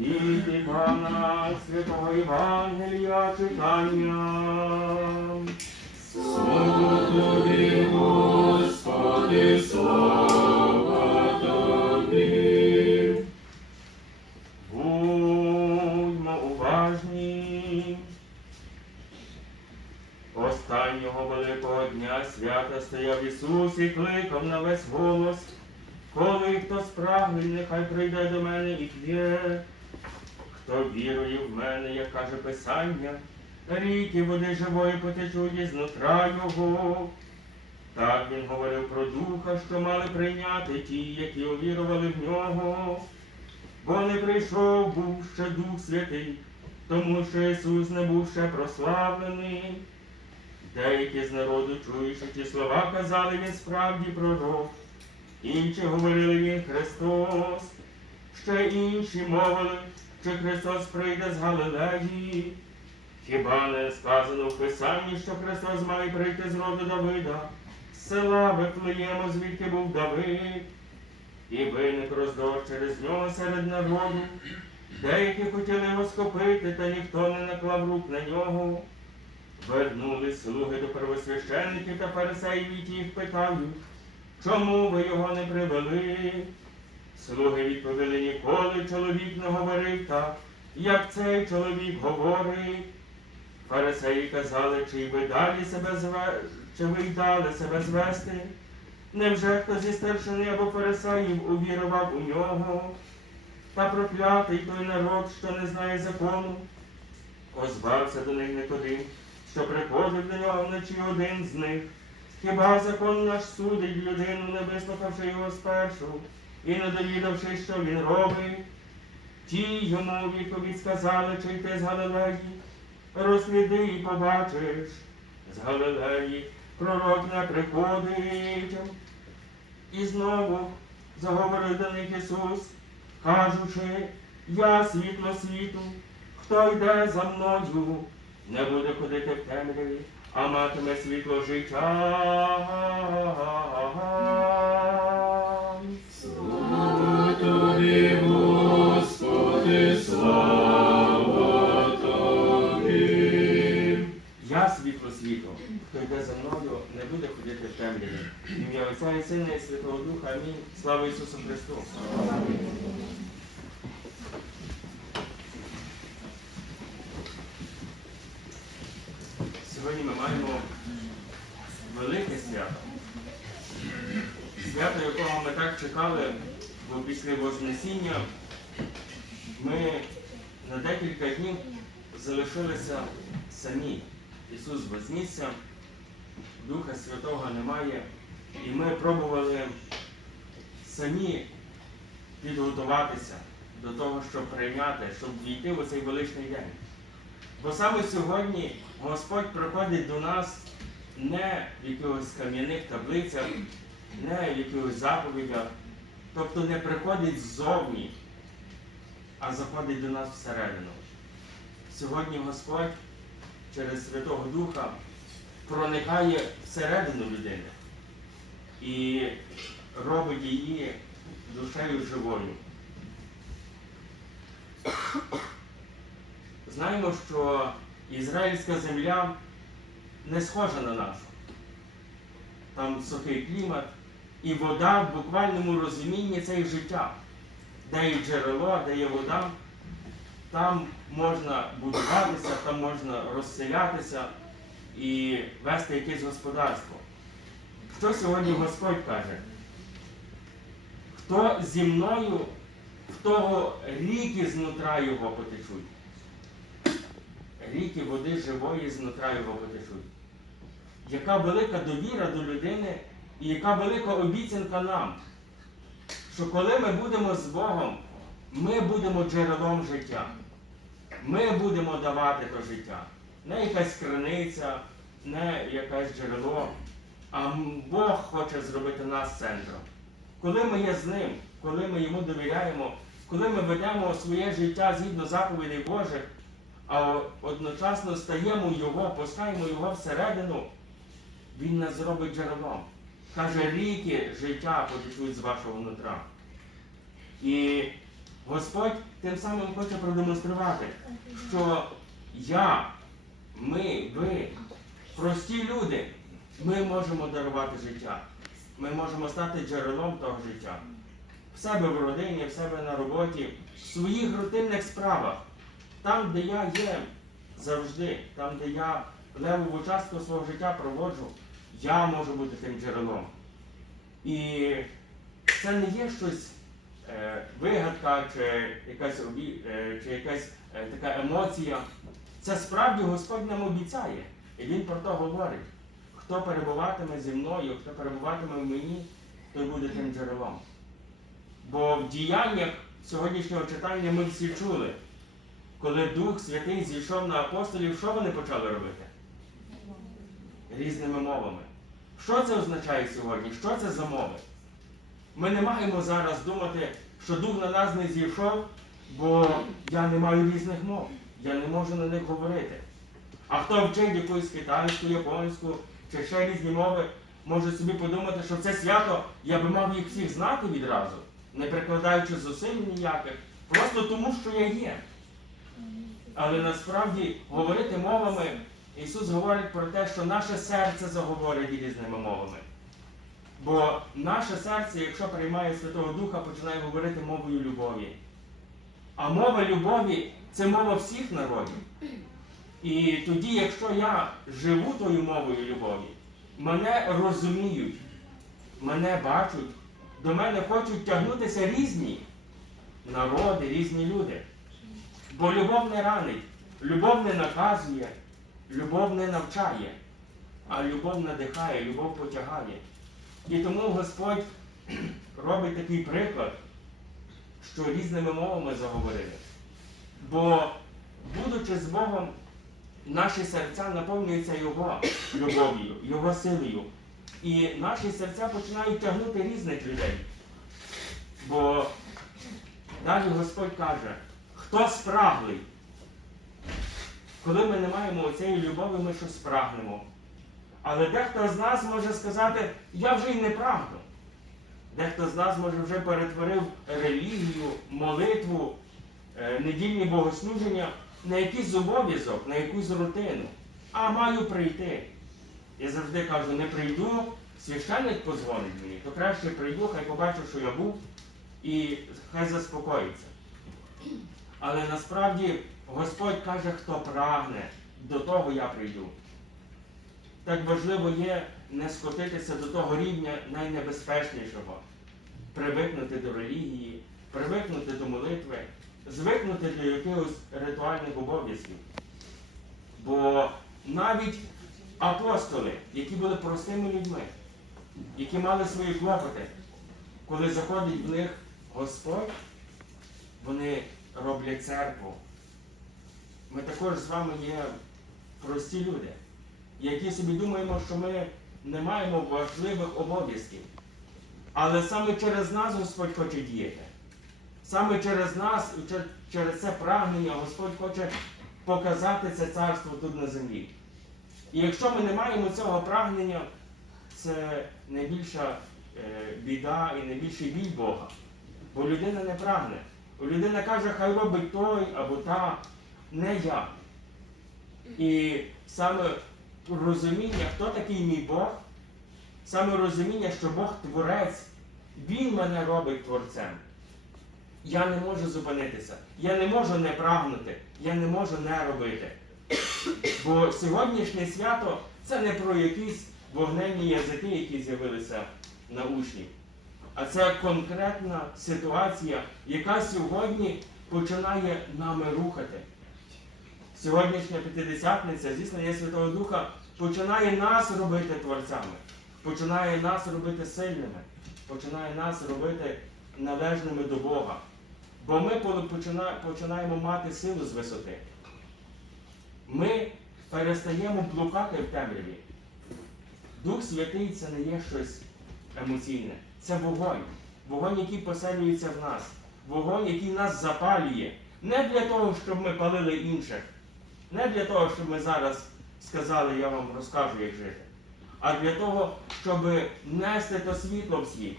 Від Івана Святого Євангелія читання. Слава тобі, Господи, слава тобі. Будьмо уважні. Останнього великого дня свята стояв Ісус і кликав на весь голос. Коли хто спрагне, нехай прийде до мене і п'є. Хто вірує в мене, як каже Писання, ріки води живої потечуть із нутра його. Так він говорив про духа, що мали прийняти ті, які увірували в нього. Бо не прийшов був ще Дух Святий, тому що Ісус не був ще прославлений. Деякі з народу, чуючи ті слова, казали він справді пророк. Інші говорили він Христос, ще інші мовили, що Христос прийде з Галилеї. Хіба не сказано в Писанні, що Христос має прийти з роду Давида, з села Вифлеєму, звідки був Давид, і виник роздор через нього серед народу. Деякі хотіли його схопити, та ніхто не наклав рук на нього. Вернулись слуги до первосвященників та фарисеїв і їх питають, чому ви його не привели? Слуги відповіли, ніколи чоловік не говорив так, як цей чоловік говорить. Фарисеї казали, чи ви далі себе зве... чи ви й дали себе звести? Невже хто зі старшини або фарисеїв увірував у нього? Та проклятий той народ, що не знає закону, озвався до них Никодим, що приходив до нього вночі один з них. Хіба закон наш судить людину, не вислухавши його спершу, і не довідавши, що він робить? Ті йому у відповідь сказали, чи йти з Галилеї, розсліди і побачиш. З Галилеї пророк не приходить. І знову заговорив до них Ісус, кажучи, я світло світу, хто йде за мною, не буде ходити в темряві, а матиме світло життя. Хто за мною, не буде ходити в темряві. Ім'я Отця і Сина і Святого Духа. Амінь. Слава Ісусу Христу. Сьогодні ми маємо велике свято. Свято, якого ми так чекали, бо після Вознесіння ми на декілька днів залишилися самі. Ісус вознісся, Духа Святого немає, і ми пробували самі підготуватися до того, щоб прийняти, щоб війти у цей величний день. Бо саме сьогодні Господь приходить до нас не в якихось кам'яних таблицях, не в якихось заповідях, тобто не приходить ззовні, а заходить до нас всередину. Сьогодні Господь через Святого Духа проникає всередину людини і робить її душею живою. Знаємо, що ізраїльська земля не схожа на нашу. Там сухий клімат, і вода в буквальному розумінні це і життя. Де є джерело, де є вода, там можна будуватися, там можна розселятися і вести якесь господарство. Що сьогодні Господь каже? Хто зі мною, в того ріки знутра його потечуть. Ріки води живої знутра його потечуть. Яка велика довіра до людини і яка велика обіцянка нам, що коли ми будемо з Богом, ми будемо джерелом життя. Ми будемо давати то життя. Не якась криниця, не якесь джерело, а Бог хоче зробити нас центром. Коли ми є з ним, коли ми йому довіряємо, коли ми ведемо своє життя згідно заповідей Божих, а одночасно стаємо Його, пускаємо Його всередину, Він нас зробить джерелом. Каже, ріки життя потечуть з вашого нутра. І Господь тим самим хоче продемонструвати, що я, ми, ви, прості люди, ми можемо дарувати життя. Ми можемо стати джерелом того життя. В себе в родині, в себе на роботі, в своїх рутинних справах. Там, де я є завжди, там, де я левову частку свого життя проводжу, я можу бути тим джерелом. І це не є щось е, вигадка чи якась, е, чи якась е, така емоція. Це справді Господь нам обіцяє. І Він про то говорить. Хто перебуватиме зі мною, хто перебуватиме в мені, той буде тим джерелом. Бо в діяннях сьогоднішнього читання ми всі чули, коли Дух Святий зійшов на апостолів, що вони почали робити? Різними мовами. Що це означає сьогодні? Що це за мови? Ми не маємо зараз думати, що Дух на нас не зійшов, бо я не маю різних мов. Я не можу на них говорити. А хто вчить якусь китайську, японську чи ще різні мови, може собі подумати, що це свято я би мав їх всіх знати відразу, не прикладаючи зусиль ніяких, просто тому, що я є. Але насправді говорити мовами, Ісус говорить про те, що наше серце заговорить різними мовами. Бо наше серце, якщо приймає Святого Духа, починає говорити мовою любові. А мова любові це мова всіх народів. І тоді, якщо я живу тою мовою любові, мене розуміють, мене бачать, до мене хочуть тягнутися різні народи, різні люди. Бо любов не ранить, любов не наказує, любов не навчає, а любов надихає, любов потягає. І тому Господь робить такий приклад, що різними мовами заговорили. Бо, будучи з Богом, наші серця наповнюються Його любов'ю, Його силою. І наші серця починають тягнути різних людей. Бо далі Господь каже, хто спраглий? Коли ми не маємо цієї любові, ми щось прагнемо. Але дехто з нас може сказати, я вже й не прагну. Дехто з нас може вже перетворив релігію, молитву, недільні богослуження на якийсь обов'язок, на якусь рутину. А маю прийти. Я завжди кажу, не прийду, священник позвонить мені, то краще прийду, хай побачу, що я був, і хай заспокоїться. Але насправді Господь каже, хто прагне, до того я прийду. Так важливо є не скотитися до того рівня найнебезпечнішого, привикнути до релігії, привикнути до молитви, звикнути до якихось ритуальних обов'язків. Бо навіть апостоли, які були простими людьми, які мали свої клопоти, коли заходить в них Господь, вони роблять церкву. Ми також з вами є прості люди, які собі думаємо, що ми не маємо важливих обов'язків. Але саме через нас Господь хоче діяти. Саме через нас, через це прагнення Господь хоче показати це царство тут на землі. І якщо ми не маємо цього прагнення, це найбільша е, біда і найбільший біль Бога. Бо людина не прагне. Людина каже, хай робить той або та, не я. І саме розуміння, хто такий мій Бог, саме розуміння, що Бог творець, Він мене робить творцем. Я не можу зупинитися. Я не можу не прагнути, я не можу не робити. Бо сьогоднішнє свято це не про якісь вогненні язики, які з'явилися на учнів. А це конкретна ситуація, яка сьогодні починає нами рухати. Сьогоднішня п'ятидесятниця, зіснення Святого Духа, починає нас робити творцями, починає нас робити сильними, починає нас робити належними до Бога. Бо ми починаємо мати силу з висоти. Ми перестаємо блукати в темряві. Дух Святий це не є щось емоційне. Це вогонь. Вогонь, який поселюється в нас. Вогонь, який нас запалює. Не для того, щоб ми палили інших. Не для того, щоб ми зараз сказали, я вам розкажу, як жити. А для того, щоб нести то світло в світ,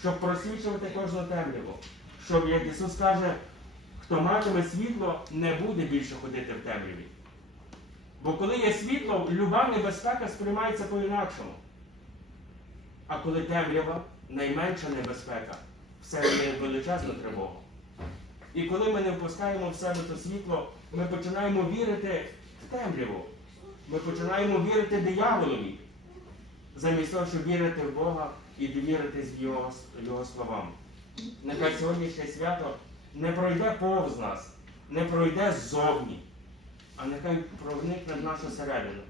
щоб просвічувати кожну темряву. Щоб, як Ісус каже, хто матиме світло, не буде більше ходити в темряві. Бо коли є світло, люба небезпека сприймається по-інакшому. А коли темрява, найменша небезпека, все є величезна тривога. І коли ми не впускаємо в себе то світло, ми починаємо вірити в темряву. Ми починаємо вірити дияволові, замість того, щоб вірити в Бога і довіритись Його, Його словам. Нехай сьогоднішнє свято не пройде повз нас, не пройде ззовні, а нехай проникне в нашу середину,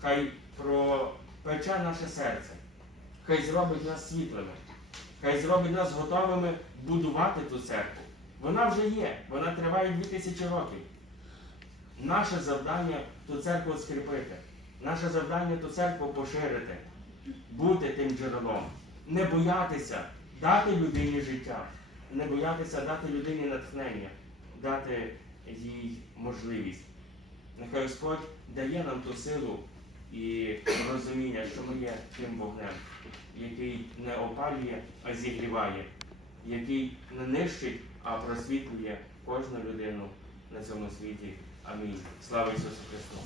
хай пропече наше серце, хай зробить нас світлими, хай зробить нас готовими будувати ту церкву. Вона вже є, вона триває 2000 років. Наше завдання ту церкву скріпити, наше завдання ту церкву поширити, бути тим джерелом, не боятися дати людині життя, не боятися дати людині натхнення, дати їй можливість. Нехай Господь дає нам ту силу і розуміння, що ми є тим вогнем, який не опалює, а зігріває, який не нищить, а просвітлює кожну людину на цьому світі. Амінь. Слава Ісусу Христу!